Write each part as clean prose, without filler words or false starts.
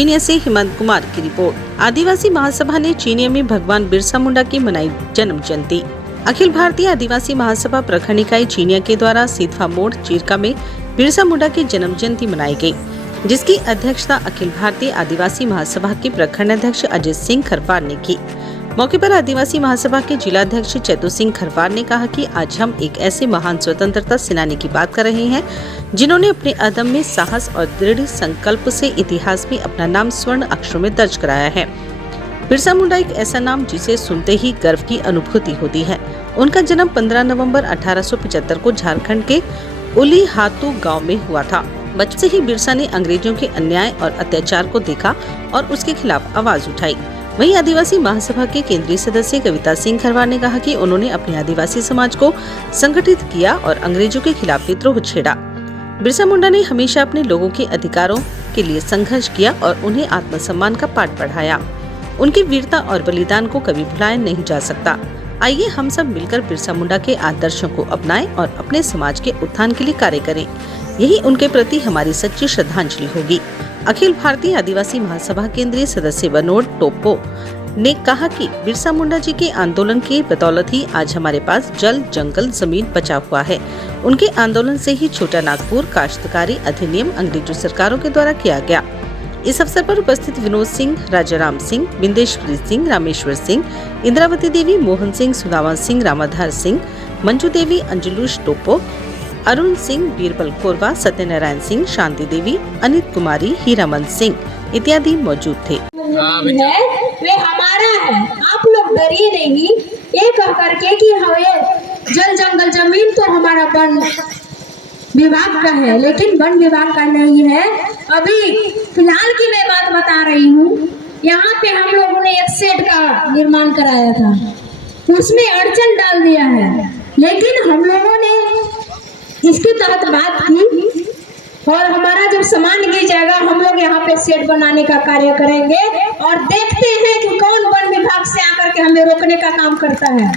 चीनिया से हेमंत कुमार की रिपोर्ट। आदिवासी महासभा ने चीनिया में भगवान बिरसा मुंडा की मनाई जन्म जयंती। अखिल भारतीय आदिवासी महासभा प्रखंड इकाई चीनिया के द्वारा सीधवा मोड़ चीरका में बिरसा मुंडा की जन्म जयंती मनाई गई, जिसकी अध्यक्षता अखिल भारतीय आदिवासी महासभा के प्रखंड अध्यक्ष अजय सिंह खरपार ने की। मौके पर आदिवासी महासभा के जिला अध्यक्ष चैतू सिंह खरपार ने कहा कि आज हम एक ऐसे महान स्वतंत्रता सेनानी की बात कर रहे हैं जिन्होंने अपने अदम्य साहस और दृढ़ संकल्प से इतिहास में अपना नाम स्वर्ण अक्षरों में दर्ज कराया है। बिरसा मुंडा एक ऐसा नाम जिसे सुनते ही गर्व की अनुभूति होती है। उनका जन्म 15 नवंबर 1875 को झारखंड के उलीहातू गांव में हुआ था। बचपन से ही बिरसा ने अंग्रेजों के अन्याय और अत्याचार को देखा और उसके खिलाफ आवाज उठाई। वहीं आदिवासी महासभा के केंद्रीय सदस्य कविता सिंह खरवार ने कहा कि उन्होंने अपने आदिवासी समाज को संगठित किया और अंग्रेजों के खिलाफ विद्रोह छेड़ा। बिरसा मुंडा ने हमेशा अपने लोगों के अधिकारों के लिए संघर्ष किया और उन्हें आत्मसम्मान का पाठ पढ़ाया। उनकी वीरता और बलिदान को कभी भुलाया नहीं जा सकता। आइए हम सब मिलकर बिरसा मुंडा के आदर्शों को अपनाएं और अपने समाज के उत्थान के लिए कार्य करें। यही उनके प्रति हमारी सच्ची श्रद्धांजलि होगी। अखिल भारतीय आदिवासी महासभा केंद्रीय सदस्य बनोड टोप्पो ने कहा कि बिरसा मुंडा जी के आंदोलन की बदौलत ही आज हमारे पास जल, जंगल, जमीन बचा हुआ है। उनके आंदोलन से ही छोटा नागपुर काश्तकारी अधिनियम अंग्रेजों सरकारों के द्वारा किया गया। इस अवसर पर उपस्थित विनोद सिंह, राजाराम सिंह, बिंदेश्वरी सिंह, रामेश्वर सिंह, इंद्रावती देवी, मोहन सिंह, सुदामा सिंह, रामाधार सिंह, मंजू देवी, अंजुलूश टोप्पो, अरुण सिंह, बीरबल कोरवा, सत्यनारायण सिंह, शांति देवी, अनित कुमारी, हीरामन सिंह इत्यादि मौजूद थे। वे हमारा है, आप लोग डरिए नहीं ये कह करके कि हमें जल, जंगल, जमीन तो हमारा वन विभाग का है, लेकिन वन विभाग का नहीं है। अभी फिलहाल की मैं बात बता रही हूँ। यहाँ पे हम लोगों ने एक शेड का निर्माण कराया था, उसमें अड़चन डाल दिया है, लेकिन हम लोगों ने इसके तहत बात की और हमारा जब सामान गिर जाएगा हम लोग यहाँ पे शेड बनाने का कार्य करेंगे और देखते हैं कि कौन वन विभाग से आकर के हमें रोकने का काम करता है।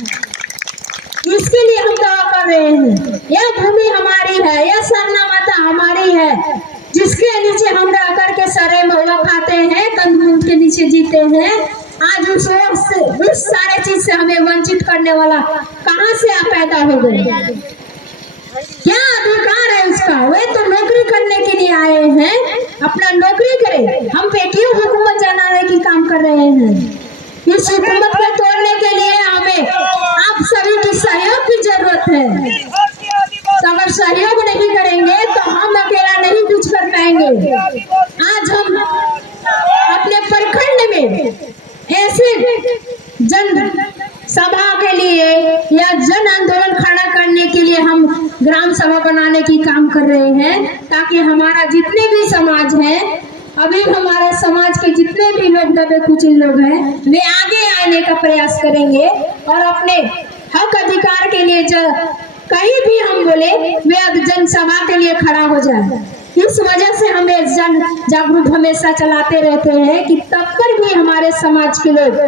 इसके लिए हम दावा कर रहे हैं, यह भूमि हमारी है, यह सरना माता हमारी है, जिसके नीचे हम रह करके सरे महुआ खाते हैं, कंद के नीचे जीते हैं। आज उस सारे चीज से हमें वंचित करने वाला कहाँ से आप पैदा हो गए? क्या अधिकार है उसका? वे तो नौकरी करने के लिए आए हैं, अपना नौकरी करे। हम पे क्यों हुकूमत जनाने की काम कर रहे हैं? इस हुकूमत को तोड़ने के लिए हमें आप सभी की सहयोग की जरूरत है। तो अगर सहयोग नहीं करेंगे तो हम अकेला नहीं कुछ कर पाएंगे। आज हम अपने प्रखंड में ऐसे जन सभा के लिए या जन आंदोलन खड़ा करने के लिए हम ग्राम सभा बनाने की काम कर रहे हैं, ताकि हमारा जितने भी समाज हैं, अभी हमारे समाज के जितने भी लोग दबे कुचल लोग हैं, वे आगे आने का प्रयास करेंगे और अपने हक अधिकार के लिए कहीं भी हम बोले वे जनसभा के लिए खड़ा हो जाए। इस वजह से हमें जन जागरूक हमेशा चलाते रहते हैं कि तब पर भी हमारे समाज के लोग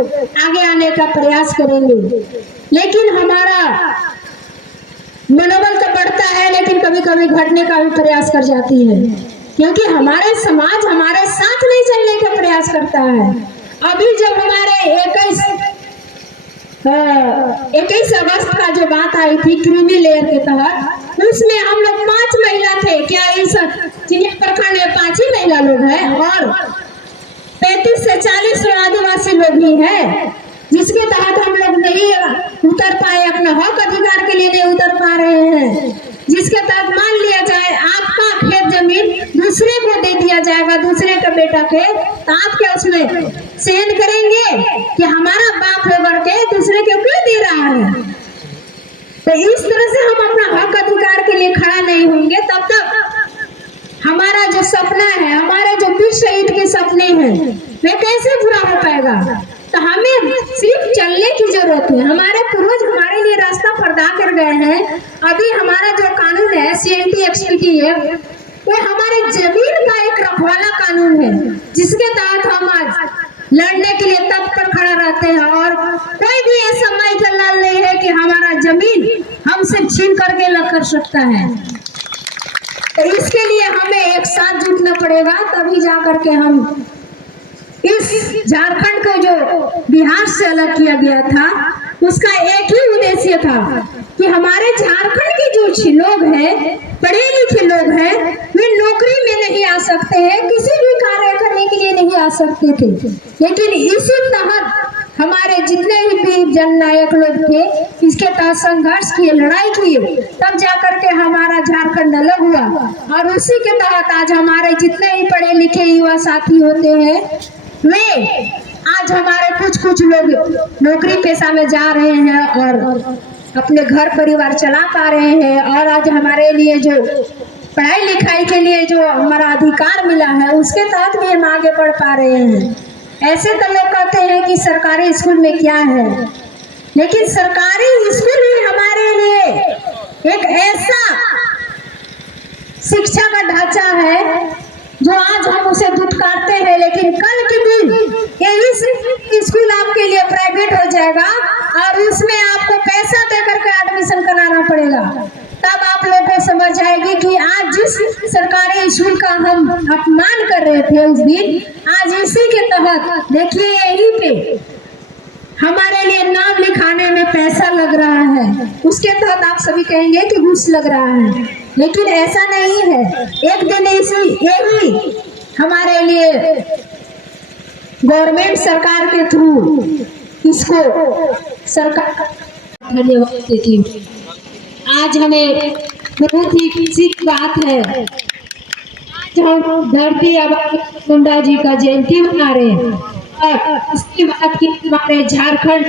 आगे आने का प्रयास करेंगे। लेकिन हमारा मनोबल तो बढ़ता है, लेकिन कभी कभी घटने का भी प्रयास कर जाती है, क्योंकि हमारे समाज हमारे साथ नहीं चलने का प्रयास करता है। अभी जब हमारे 21 अगस्त का जो बात आई थी क्रीमी लेयर के तहत, उसमें हम लोग 5 महिला थे। क्या इस प्रखंड में 5 ही महिला लोग हैं और 35 से 40 आदिवासी लोग ही हैं, जिसके तहत हम लोग नहीं उतर पाए, अपना हक अधिकार के लिए नहीं उतर पा रहे हैं। जिसके तहत मान लिया जाए आपका खेत जमीन दूसरे को दे दिया जाएगा, दूसरे का बेटा के, तो आप क्या उसमें सहन करेंगे कि हमारा बाप होकर के दूसरे को क्यों दे रहा है? तो इस तरह से हम अपना हक अधिकार के लिए खड़ा नहीं होंगे, तब तक हमारा जो सपना है, हमारे जो वीर शहीद के सपने हैं, वे कैसे पूरा हो पाएगा? तो हमें सिर्फ चलने की जरूरत है। हमारे पूर्वज हमारे लिए रास्ता प्रदान कर गए हैं। अभी हमारा जो कानून है CNT XPT एक्ट, वो हमारे जमीन का एक रखवाला कानून है, जिसके तहत हम आज लड़ने के लिए तत्पर खड़ा रहते हैं और कोई भी ऐसा माइकल लाल नहीं है कि हमारा जमीन हमसे छीन करके लग कर सकता है। तो इसके लिए हमें एक साथ जुटना पड़ेगा, तभी जा करके हम इस झारखंड को जो बिहार से अलग किया गया था, उसका एक ही उद्देश्य था कि हमारे झारखंड के जो लोग हैं, पढ़े लिखे लोग हैं, वे नौकरी में नहीं आ सकते हैं, किसी भी कार्य करने के लिए नहीं आ सकते थे। लेकिन इसी तहत हमारे जितने भी जननायक लोग थे, इसके तहत संघर्ष किए, लड़ाई किए, तब जाकर के हमारा झारखंड अलग हुआ। और उसी के तहत आज हमारे जितने भी पढ़े लिखे युवा साथी होते हैं, वे आज हमारे कुछ लोग नौकरी पेशा में जा रहे हैं और अपने घर परिवार चला पा रहे हैं। और आज हमारे लिए जो पढ़ाई लिखाई के लिए जो हमारा अधिकार मिला है, उसके तहत भी हम आगे बढ़ पा रहे हैं। ऐसे तो लोग कहते हैं कि सरकारी स्कूल में क्या है, लेकिन सरकारी स्कूल ही हमारे लिए एक ऐसा शिक्षा का ढांचा है जो आज हम उसे दुत्कारते हैं, लेकिन कल के दिन यही स्कूल आपके लिए प्राइवेट हो जाएगा और उसमें आपको पैसा देकर के एडमिशन कराना पड़ेगा। तब आप लोगों को समझ आएगी कि आज जिस सरकारी स्कूल का हम अपमान कर रहे थे उस दिन, आज इसी के तहत देखिए यहीं पे हमारे लिए नाम लिखाने में पैसा लग रहा है। उसके तहत आप सभी कहेंगे कि घूस लग रहा है, लेकिन ऐसा नहीं है। एक दिन यही हमारे लिए गवर्नमेंट सरकार के थ्रू इसको सरकार धन्यवाद देती हूँ। आज हमें बहुत ही खुशी की बात है, आज हम धरती आबा मुंडा जी का जयंती मना रहे हैं और इसकी बात की हमारे झारखंड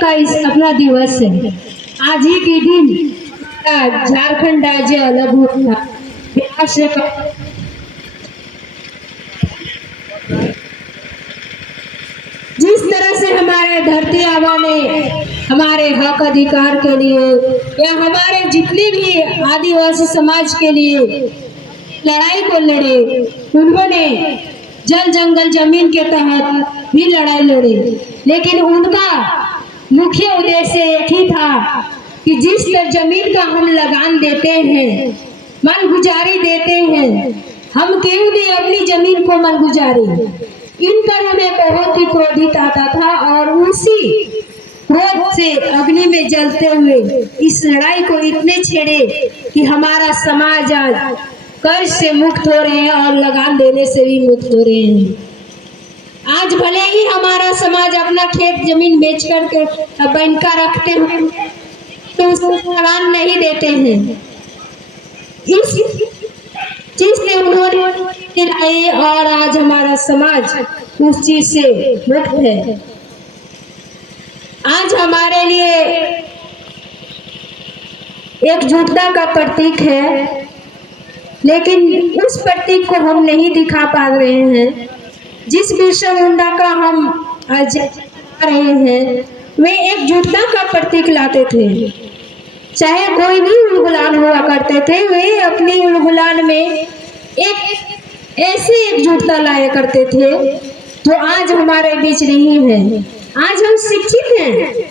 का इस अपना दिवस है। आज ही के दिन झारखंड राज्य अलग हुआ बिहार से। जिस तरह से हमारे धरती आबा ने हमारे हक अधिकार के लिए या हमारे जितने भी आदिवासी समाज के लिए लड़ाई को लड़े, उन्होंने जल जंगल जमीन के तहत भी लड़ाई लड़ी, लेकिन उनका मुख्य उद्देश्य एक ही था कि जिस जमीन का हम लगान देते हैं, मन गुजारी देते हैं, हम क्यों नहीं अपनी जमीन को मन गुजारी। इन पर उन्हें बहुत ही क्रोधित आता था और उसी क्रोध से अग्नि में जलते हुए इस लड़ाई को इतने छेड़े कि हमारा समाज आज कर्ज से मुक्त हो रहे हैं और लगान देने से भी मुक्त हो रहे हैं। आज भले ही हमारा समाज अपना खेत जमीन बेच करके बनका रखते हैं तो उसको लगान नहीं देते हैं। इस चीज से उन्होंने दिलाई और आज हमारा समाज उस चीज से मुक्त है। आज हमारे लिए एकजुटता का प्रतीक है, लेकिन उस प्रतीक को हम नहीं दिखा पा रहे हैं। जिस बिरसा मुंडा का हम आज रहे हैं, वे एकजुटता का प्रतीक लाते थे। चाहे कोई भी उलगुलान हुआ करते थे, वे अपनी उलगुलान में एक ऐसी एकजुटता लाया करते थे जो आज हमारे बीच नहीं है। आज हम शिक्षित हैं,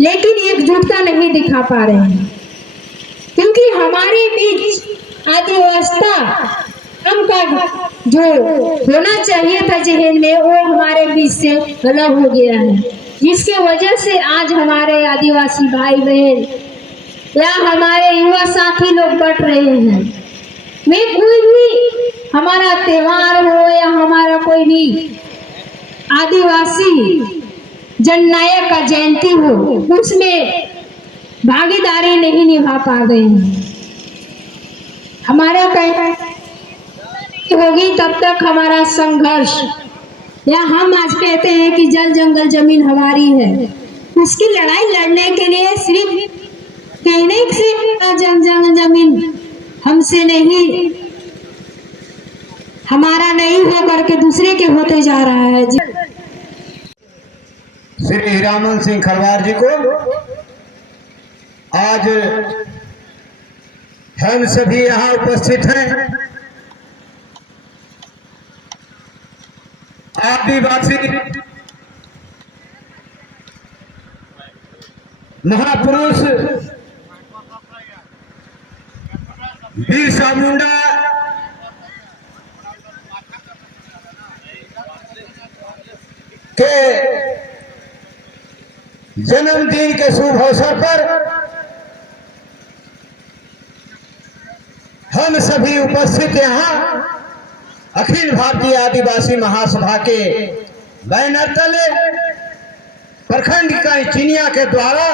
लेकिन एकजुटता नहीं दिखा पा रहे हैं, क्योंकि हमारे बीच आदिवासिता हम का जो होना चाहिए था जहन में, वो हमारे बीच से अलग हो गया है, जिसके वजह से आज हमारे आदिवासी भाई बहन या हमारे युवा साथी लोग बढ़ रहे हैं। वे कोई भी हमारा त्योहार हो या हमारा कोई भी आदिवासी जननायक का जयंती हो, उसमें भागीदारी नहीं निभा पा रहे हैं। हमारा कहना होगी तब तक हमारा संघर्ष, या हम आज कहते हैं कि जल जंगल जमीन हमारी है, उसकी लड़ाई लड़ने के लिए सिर्फ कहने से जल जंगल जमीन हमसे नहीं, हमारा नहीं हो करके दूसरे के होते जा रहा है। श्री हीरामन सिंह खरवार जी को आज हम सभी यहाँ उपस्थित हैं। आदिवासी महापुरुष बिरसा मुंडा के जन्मदिन के शुभ अवसर पर हम सभी उपस्थित यहाँ अखिल भारतीय आदिवासी महासभा के बैनर तले प्रखंड इकाई चिनिया के द्वारा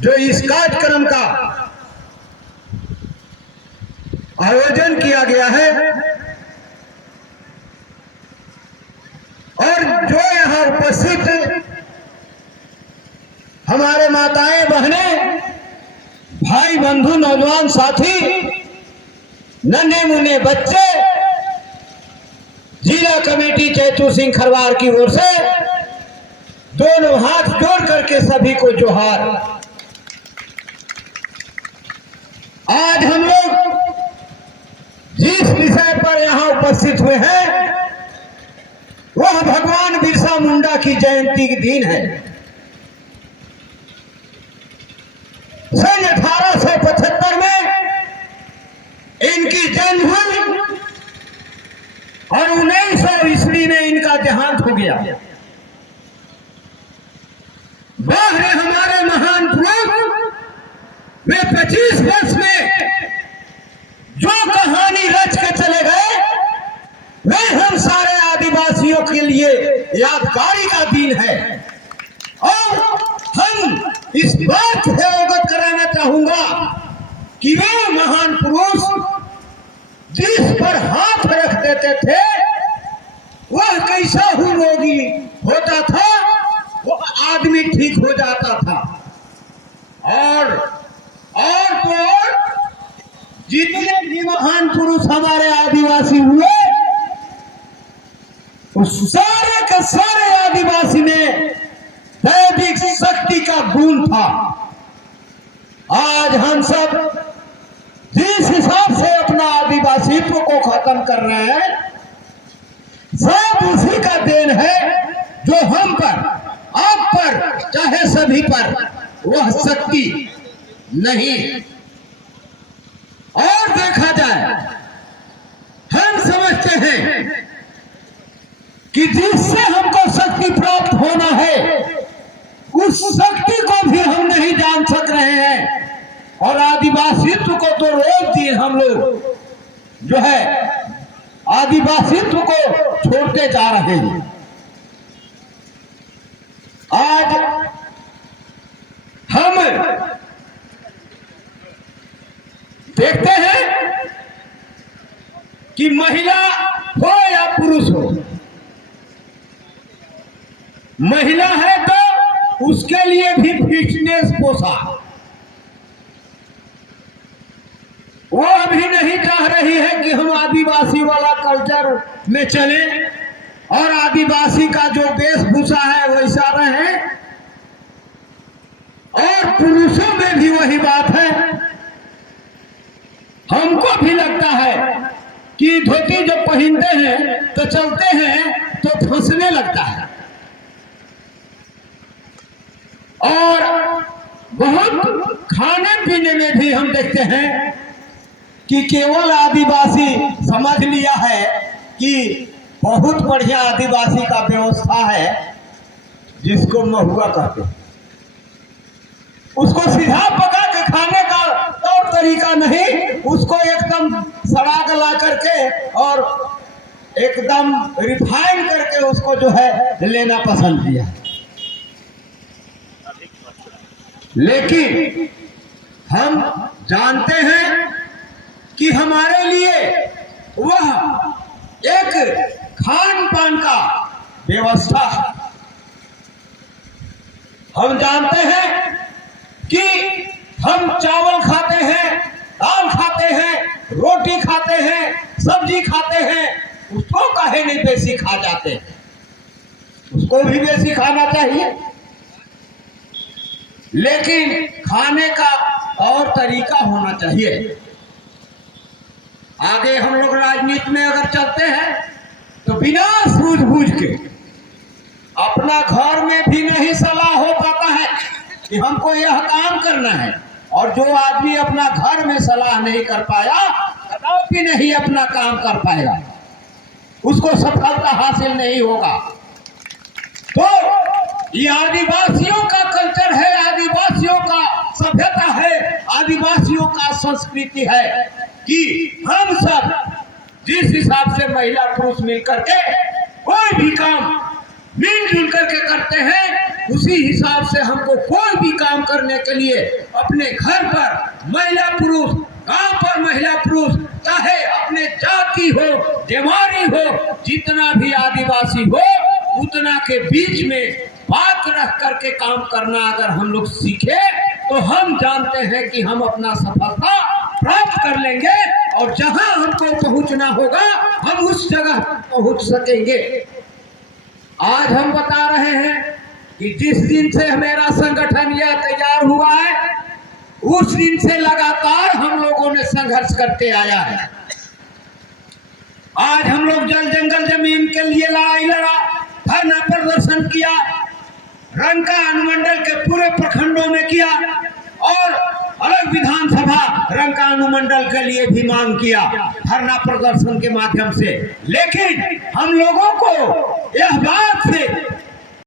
जो इस कार्यक्रम का आयोजन किया गया है और जो यहाँ उपस्थित हमारे माताएं बहनें भाई बंधु नौजवान साथी नन्हे मुन्ने बच्चे जिला कमेटी चैतू सिंह खरवार की ओर से दोनों हाथ जोड़ करके सभी को जोहार। आज हम लोग जिस विषय पर यहाँ उपस्थित हुए हैं वह भगवान बिरसा मुंडा की जयंती के दिन है। सन 1875 में इनकी जन्म हुई और 1900 ईस्वी में इनका देहांत हो गया। बाहर हमारे महान पुरुष वे 25 वर्ष में जो कहानी रच के चले गए वे हम सारे आदिवासियों के लिए यादगारी का दिन है। और हम इस बात से अवगत कराना चाहूंगा कि वे महान पुरुष जिस पर हाथ रख देते थे वह कैसा ही रोगी होता था वो आदमी ठीक हो जाता था। और तो और जितने भी महान पुरुष हमारे आदिवासी हुए उस सारे के सारे आदिवासी में दैविक शक्ति का गुण था। आज हम सब जिस हिसाब से अपना आदिवासित्व को खत्म कर रहे हैं सब उसी का देन है जो हम पर आप पर चाहे सभी पर वह शक्ति नहीं। और देखा जाए हम समझते हैं कि जिससे हमको शक्ति प्राप्त होना है उस शक्ति को भी हम नहीं जान सक रहे हैं और आदिवासित्व को तो रोक दिए हम लोग जो है आदिवासित्व को छोड़ते जा रहे हैं। आज हम देखते हैं कि महिला हो या पुरुष हो, महिला है तो उसके लिए भी फिटनेस पोशाक वो अभी नहीं चाह रही है कि हम आदिवासी वाला कल्चर में चले और आदिवासी का जो वेशभूषा है वैसा रहे। और पुरुषों में भी वही बात है। हमको भी लगता है कि धोती जब पहनते हैं तो चलते हैं तो फंसने लगता है। और बहुत खाने पीने में भी हम देखते हैं कि केवल आदिवासी समझ लिया है कि बहुत बढ़िया आदिवासी का व्यवस्था है जिसको महुआ कहते हैं। उसको सीधा पका के खाने का तौर तरीका नहीं, उसको एकदम सड़ा गला करके और एकदम रिफाइन करके उसको जो है लेना पसंद किया। लेकिन हम जानते हैं कि हमारे लिए वह एक खान पान का व्यवस्था है। हम जानते हैं कि हम चावल खाते हैं, दाल खाते हैं, रोटी खाते हैं, सब्जी खाते हैं, उसको काहे नहीं बेसी खा जाते हैं? उसको भी बेसी खाना चाहिए। लेकिन खाने का और तरीका होना चाहिए। आगे हम लोग राजनीति में अगर चलते हैं तो बिना सूझबूझ के अपना घर में भी नहीं सलाह हो पाता है कि हमको यह काम करना है। और जो आदमी अपना घर में सलाह नहीं कर पाया कदापि नहीं अपना काम कर पाएगा, उसको सफलता हासिल नहीं होगा। तो ये आदिवासियों का कल्चर है, आदिवासियों का सभ्यता है, आदिवासियों का संस्कृति है कि हम सब जिस हिसाब से महिला पुरुष मिलकर के कोई भी काम मिलजुल करके करते हैं, उसी हिसाब से हमको कोई भी काम करने के लिए अपने घर पर महिला पुरुष, गांव पर महिला पुरुष, चाहे अपने जाति हो, देवारी हो, जितना भी आदिवासी हो, उतना के बीच में बात रख करके काम करना अगर हम लोग सीखे तो हम जानते हैं कि हम अपना सफलता प्राप्त कर लेंगे और जहां हमको पहुंचना होगा हम उस जगह पहुंच सकेंगे। आज हम बता रहे हैं कि जिस दिन से मेरा संगठन यह तैयार हुआ है, उस दिन से लगातार हम लोगों ने संघर्ष करते आया है। आज हम लोग जल जंगल जमीन के लिए लड़ाई लड़ा, धरना प्रदर्शन किया, रंका अनुमंडल के पूरे प्रखंडों में किया और अलग विधानसभा रंका अनुमंडल के लिए भी मांग किया धरना प्रदर्शन के माध्यम से। लेकिन हम लोगों को यह बात से